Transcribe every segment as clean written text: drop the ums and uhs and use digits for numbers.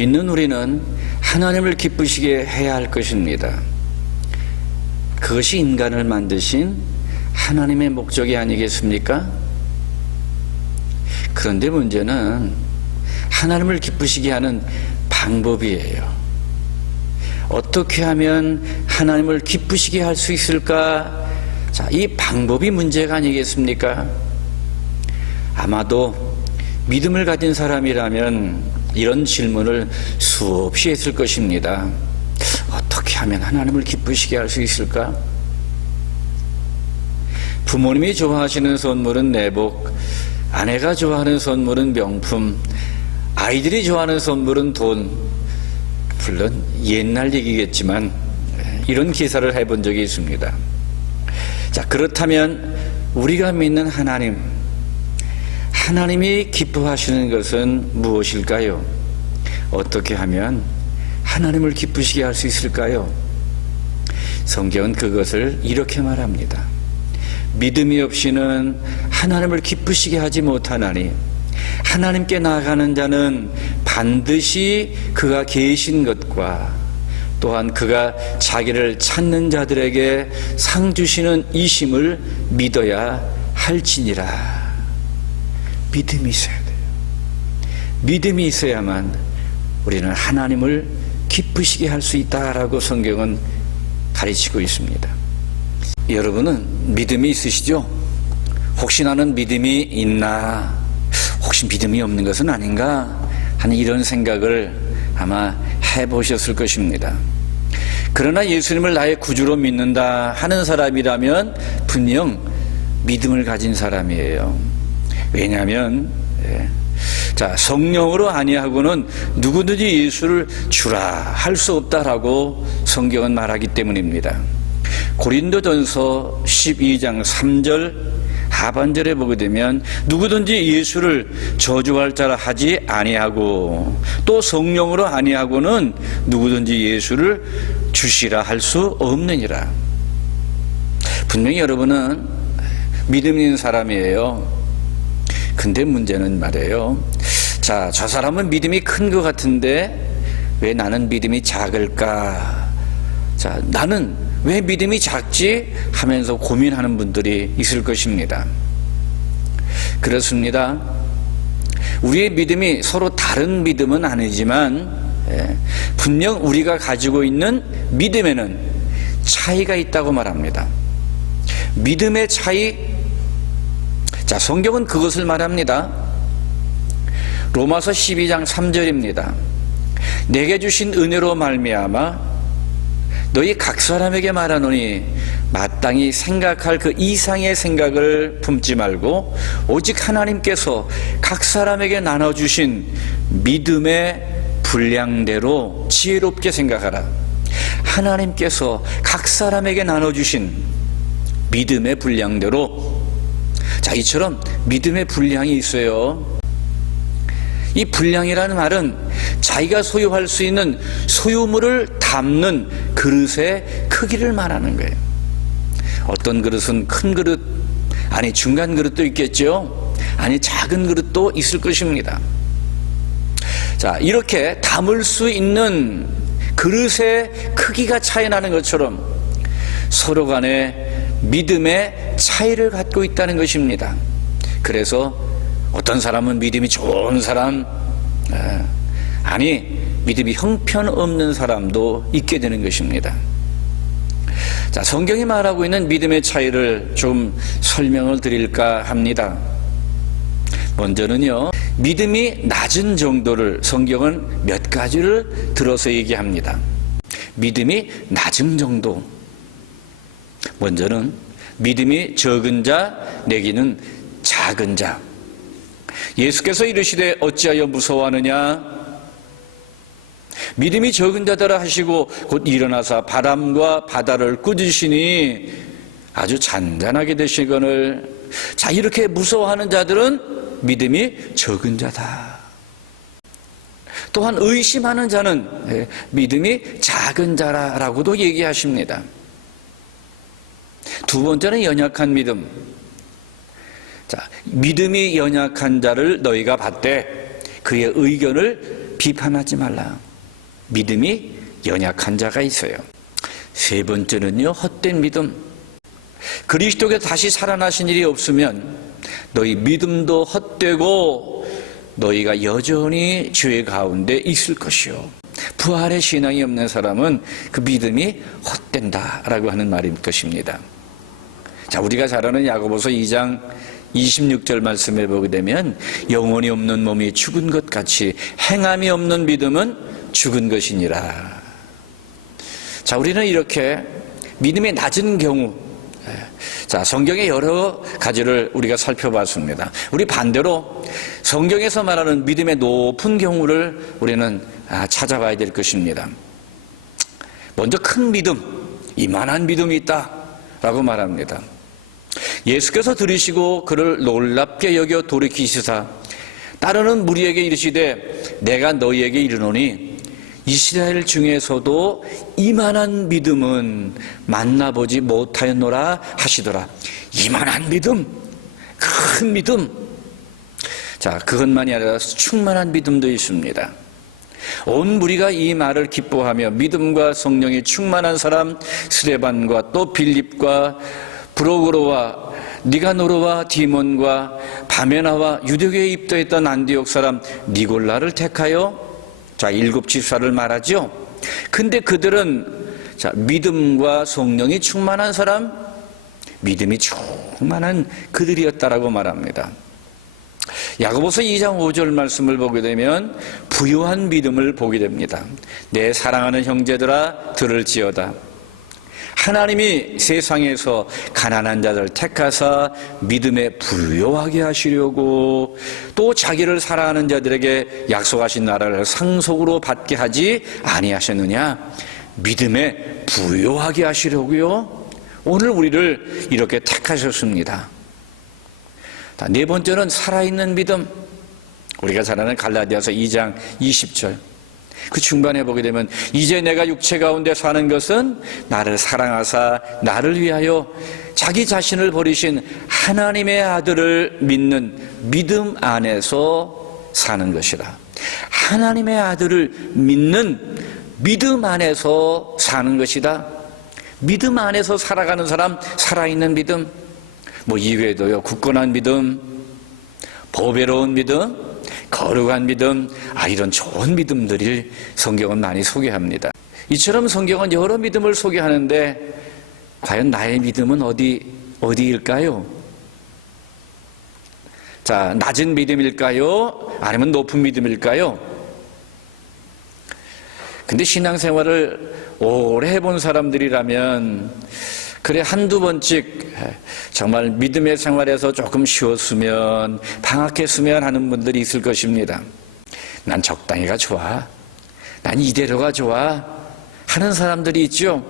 믿는 우리는 하나님을 기쁘시게 해야 할 것입니다. 그것이 인간을 만드신 하나님의 목적이 아니겠습니까? 그런데 문제는 하나님을 기쁘시게 하는 방법이에요. 어떻게 하면 하나님을 기쁘시게 할 수 있을까? 자, 이 방법이 문제가 아니겠습니까? 아마도 믿음을 가진 사람이라면 이런 질문을 수없이 했을 것입니다. 어떻게 하면 하나님을 기쁘시게 할 수 있을까? 부모님이 좋아하시는 선물은 내복, 아내가 좋아하는 선물은 명품, 아이들이 좋아하는 선물은 돈. 물론 옛날 얘기겠지만 이런 기사를 해본 적이 있습니다. 자, 그렇다면 우리가 믿는 하나님이 기뻐하시는 것은 무엇일까요? 어떻게 하면 하나님을 기쁘시게 할 수 있을까요? 성경은 그것을 이렇게 말합니다. 믿음이 없이는 하나님을 기쁘시게 하지 못하나니 하나님께 나아가는 자는 반드시 그가 계신 것과 또한 그가 자기를 찾는 자들에게 상 주시는 이심을 믿어야 할지니라. 믿음이 있어야 돼요. 믿음이 있어야만 우리는 하나님을 기쁘시게 할 수 있다라고 성경은 가르치고 있습니다. 여러분은 믿음이 있으시죠? 혹시 나는 믿음이 있나? 혹시 믿음이 없는 것은 아닌가? 하는 이런 생각을 아마 해보셨을 것입니다. 그러나 예수님을 나의 구주로 믿는다 하는 사람이라면 분명 믿음을 가진 사람이에요. 왜냐하면 자, 성령으로 아니하고는 누구든지 예수를 주라 할 수 없다라고 성경은 말하기 때문입니다. 고린도전서 12장 3절 하반절에 보게 되면 누구든지 예수를 저주할 자라 하지 아니하고 또 성령으로 아니하고는 누구든지 예수를 주시라 할 수 없느니라. 분명히 여러분은 믿음 있는 사람이에요. 근데 문제는 말이에요. 자, 저 사람은 믿음이 큰 것 같은데 왜 나는 믿음이 작을까? 자, 나는 왜 믿음이 작지? 하면서 고민하는 분들이 있을 것입니다. 그렇습니다. 우리의 믿음이 서로 다른 믿음은 아니지만 분명 우리가 가지고 있는 믿음에는 차이가 있다고 말합니다. 믿음의 차이. 자, 성경은 그것을 말합니다. 로마서 12장 3절입니다. 내게 주신 은혜로 말미암아 너희 각 사람에게 말하노니 마땅히 생각할 그 이상의 생각을 품지 말고 오직 하나님께서 각 사람에게 나눠주신 믿음의 분량대로 지혜롭게 생각하라. 하나님께서 각 사람에게 나눠주신 믿음의 분량대로. 자, 이처럼 믿음의 분량이 있어요. 이 분량이라는 말은 자기가 소유할 수 있는 소유물을 담는 그릇의 크기를 말하는 거예요. 어떤 그릇은 큰 그릇, 아니 중간 그릇도 있겠죠. 아니 작은 그릇도 있을 것입니다. 자, 이렇게 담을 수 있는 그릇의 크기가 차이 나는 것처럼 서로 간에 믿음의 차이를 갖고 있다는 것입니다. 그래서 어떤 사람은 믿음이 좋은 사람, 아니 믿음이 형편없는 사람도 있게 되는 것입니다. 자, 성경이 말하고 있는 믿음의 차이를 좀 설명을 드릴까 합니다. 먼저는요, 믿음이 낮은 정도를 성경은 몇 가지를 들어서 얘기합니다. 믿음이 낮은 정도. 먼저는 믿음이 적은 자 내기는 작은 자. 예수께서 이르시되 어찌하여 무서워하느냐? 믿음이 적은 자더라 하시고 곧 일어나사 바람과 바다를 꾸짖으시니 아주 잔잔하게 되시거늘. 자, 이렇게 무서워하는 자들은 믿음이 적은 자다. 또한 의심하는 자는 믿음이 작은 자라고도 얘기하십니다. 두 번째는 연약한 믿음. 자, 믿음이 연약한 자를 너희가 봤되 그의 의견을 비판하지 말라. 믿음이 연약한 자가 있어요. 세 번째는요, 헛된 믿음. 그리스도께서 다시 살아나신 일이 없으면 너희 믿음도 헛되고 너희가 여전히 죄 가운데 있을 것이요. 부활의 신앙이 없는 사람은 그 믿음이 헛된다라고 하는 말일 것입니다. 자, 우리가 잘 아는 야고보서 2장 26절 말씀을 보게 되면 영혼이 없는 몸이 죽은 것 같이 행함이 없는 믿음은 죽은 것이니라. 자, 우리는 이렇게 믿음이 낮은 경우, 자, 성경의 여러 가지를 우리가 살펴봤습니다. 우리 반대로 성경에서 말하는 믿음의 높은 경우를 우리는 찾아봐야 될 것입니다. 먼저 큰 믿음, 이만한 믿음이 있다라고 말합니다. 예수께서 들으시고 그를 놀랍게 여겨 돌이키시사 따르는 무리에게 이르시되 내가 너희에게 이르노니 이스라엘 중에서도 이만한 믿음은 만나보지 못하였노라 하시더라. 이만한 믿음, 큰 믿음. 자, 그것만이 아니라 충만한 믿음도 있습니다. 온 무리가 이 말을 기뻐하며 믿음과 성령이 충만한 사람 스데반과 또 빌립과 브로그로와 니가노르와 디몬과 바메나와 유대교에 입도했던 안디옥 사람 니골라를 택하여, 자, 7 집사를 말하죠. 근데 그들은, 자, 믿음과 성령이 충만한 사람, 믿음이 충만한 그들이었다라고 말합니다. 야고보서 2장 5절 말씀을 보게 되면 부요한 믿음을 보게 됩니다. 내 사랑하는 형제들아 들을지어다. 하나님이 세상에서 가난한 자들 택하사 믿음에 부유하게 하시려고 또 자기를 사랑하는 자들에게 약속하신 나라를 상속으로 받게 하지 아니하셨느냐? 믿음에 부유하게 하시려고요. 오늘 우리를 이렇게 택하셨습니다. 네 번째는 살아있는 믿음. 우리가 잘 아는 갈라디아서 2장 20절. 그 중반에 보게 되면 이제 내가 육체 가운데 사는 것은 나를 사랑하사 나를 위하여 자기 자신을 버리신 하나님의 아들을 믿는 믿음 안에서 사는 것이라. 하나님의 아들을 믿는 믿음 안에서 사는 것이다. 믿음 안에서 살아가는 사람, 살아있는 믿음. 뭐 이외에도요, 굳건한 믿음, 보배로운 믿음, 거룩한 믿음, 이런 좋은 믿음들을 성경은 많이 소개합니다. 이처럼 성경은 여러 믿음을 소개하는데 과연 나의 믿음은 어디일까요? 자, 낮은 믿음일까요? 아니면 높은 믿음일까요? 근데 신앙생활을 오래 해본 사람들이라면 그래 한두 번씩 정말 믿음의 생활에서 조금 쉬었으면, 방학했으면 하는 분들이 있을 것입니다. 난 적당히가 좋아, 난 이대로가 좋아 하는 사람들이 있죠.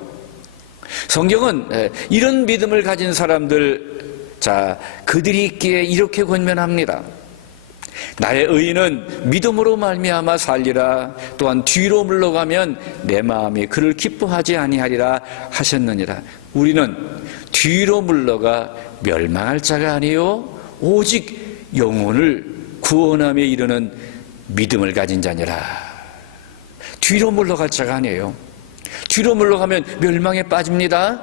성경은 이런 믿음을 가진 사람들, 자, 그들이 있기에 이렇게 권면합니다. 나의 의인은 믿음으로 말미암아 살리라. 또한 뒤로 물러가면 내 마음이 그를 기뻐하지 아니하리라 하셨느니라. 우리는 뒤로 물러가 멸망할 자가 아니요 오직 영혼을 구원함에 이르는 믿음을 가진 자니라. 뒤로 물러갈 자가 아니에요. 뒤로 물러가면 멸망에 빠집니다.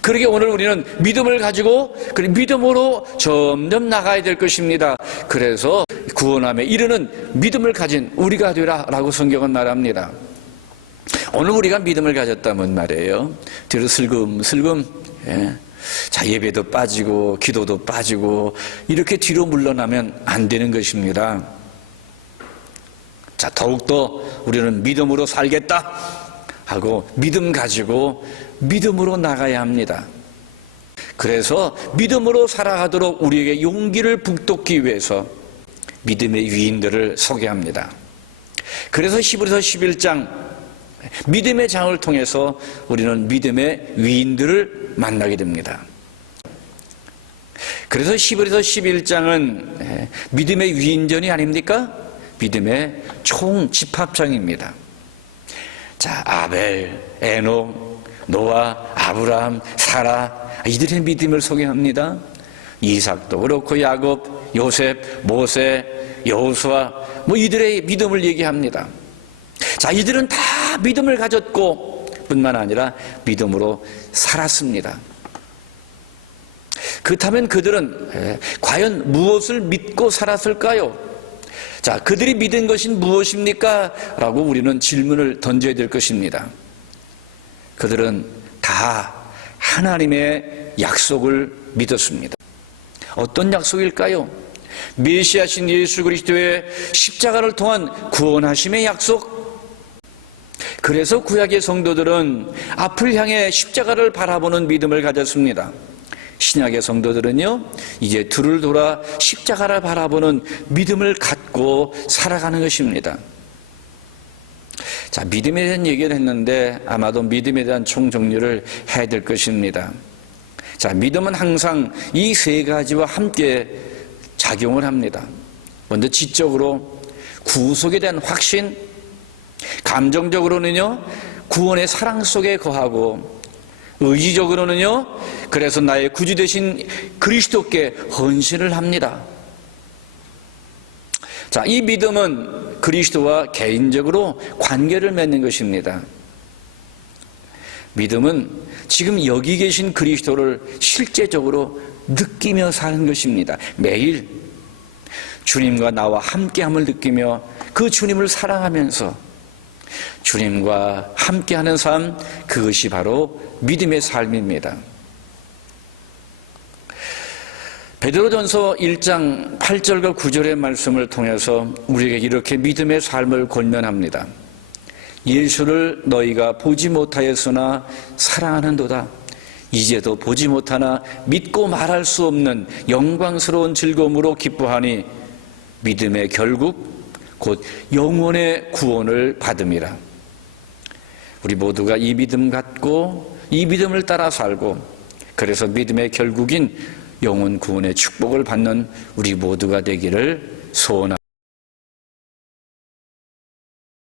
그러게 오늘 우리는 믿음을 가지고 믿음으로 점점 나가야 될 것입니다. 그래서 구원함에 이르는 믿음을 가진 우리가 되라라고 성경은 말합니다. 오늘 우리가 믿음을 가졌다면 말이에요, 뒤로 슬금슬금, 자, 예배도 빠지고 기도도 빠지고 이렇게 뒤로 물러나면 안 되는 것입니다. 자, 더욱더 우리는 믿음으로 살겠다 하고 믿음 가지고 믿음으로 나가야 합니다. 그래서 믿음으로 살아가도록 우리에게 용기를 북돋기 위해서 믿음의 위인들을 소개합니다. 그래서 히브리서 11장 믿음의 장을 통해서 우리는 믿음의 위인들을 만나게 됩니다. 그래서 히브리서 11장은 믿음의 위인전이 아닙니까? 믿음의 총집합장입니다. 자, 아벨, 에녹, 노아, 아브라함, 사라, 이들의 믿음을 소개합니다. 이삭도 그렇고 야곱, 요셉, 모세, 여호수아 이들의 믿음을 얘기합니다. 자, 이들은 다 믿음을 가졌고 뿐만 아니라 믿음으로 살았습니다. 그렇다면 그들은 과연 무엇을 믿고 살았을까요? 자, 그들이 믿은 것이 무엇입니까? 라고 우리는 질문을 던져야 될 것입니다. 그들은 다 하나님의 약속을 믿었습니다. 어떤 약속일까요? 메시아신 예수 그리스도의 십자가를 통한 구원하심의 약속. 그래서 구약의 성도들은 앞을 향해 십자가를 바라보는 믿음을 가졌습니다. 신약의 성도들은요, 이제 뒤를 돌아 십자가를 바라보는 믿음을 갖고 살아가는 것입니다. 자, 믿음에 대한 얘기를 했는데 아마도 믿음에 대한 총정리를 해야 될 것입니다. 자, 믿음은 항상 이 세 가지와 함께 작용을 합니다. 먼저 지적으로 구속에 대한 확신, 감정적으로는요, 구원의 사랑 속에 거하고, 의지적으로는요, 그래서 나의 구주 되신 그리스도께 헌신을 합니다. 자, 이 믿음은 그리스도와 개인적으로 관계를 맺는 것입니다. 믿음은 지금 여기 계신 그리스도를 실제적으로 느끼며 사는 것입니다. 매일 주님과 나와 함께함을 느끼며 그 주님을 사랑하면서 주님과 함께하는 삶, 그것이 바로 믿음의 삶입니다. 베드로전서 1장 8절과 9절의 말씀을 통해서 우리에게 이렇게 믿음의 삶을 권면합니다. 예수를 너희가 보지 못하였으나 사랑하는도다. 이제도 보지 못하나 믿고 말할 수 없는 영광스러운 즐거움으로 기뻐하니 믿음의 결국 곧 영원의 구원을 받음이라. 우리 모두가 이 믿음 갖고 이 믿음을 따라 살고, 그래서 믿음의 결국인 영원 구원의 축복을 받는 우리 모두가 되기를 소원합니다.